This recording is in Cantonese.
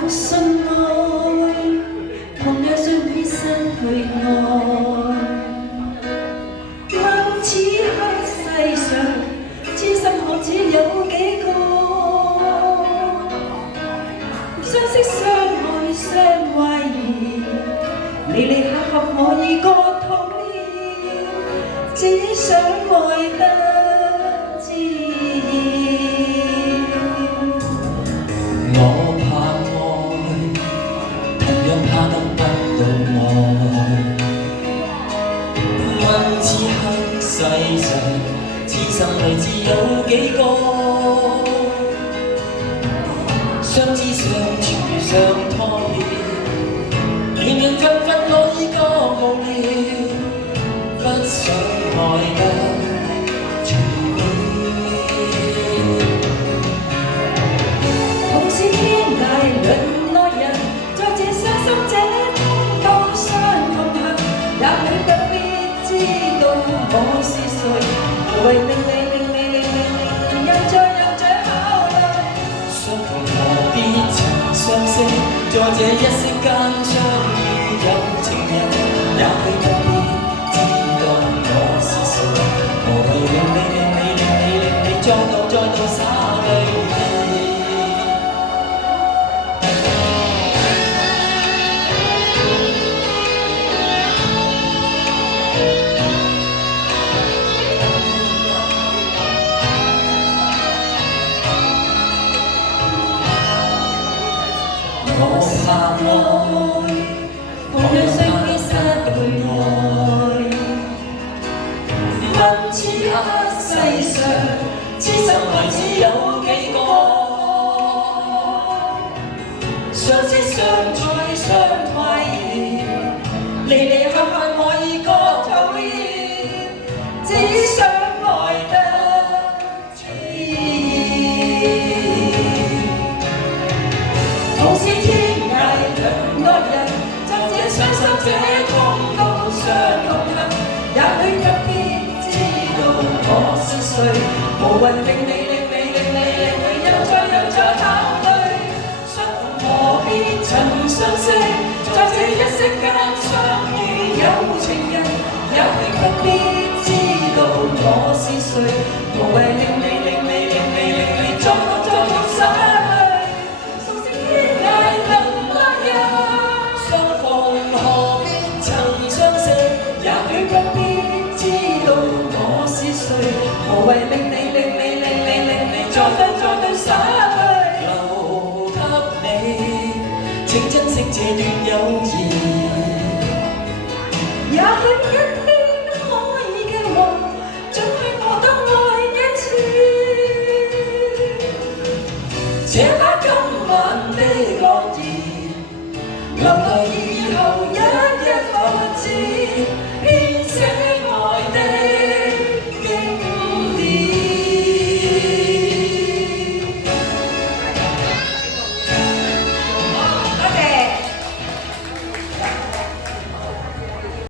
我信愛，同樣信你失去愛。問此刻世上，知心可知有幾個？相識相愛相懷疑，離離合合我已覺討厭，只想愛得自然。我怕愛，同樣怕得不到愛。問此刻世上，痴心女子有幾個？相知相處相拖欠，年年分分我已覺無聊，不想愛得全面。同是天涯淪落人，在這傷心這高山同行，也許不必知道我是誰，無謂令你又再考慮。相逢何必曾相識，在這一息間相遇有情人，也許不必知道我是誰，無謂令你再度灑淚。我怕愛，同樣相知失去愛。問此刻世上，痴心女子有幾個？相知相處相懷疑，離離合合我已覺討厭，只想愛得自然。同是天涯淪落人，在這傷心這通道上同行，也許不必知道我是誰，無謂令你又再考慮。相逢何必曾相識，在這一息間相遇有情人，也許不必知道我是誰，無謂令你再度灑淚。熟悉天涯淪落人，相逢何必曾相識，也許不必知道我是誰，無謂令你再度灑淚。留給你，請珍惜這段友誼。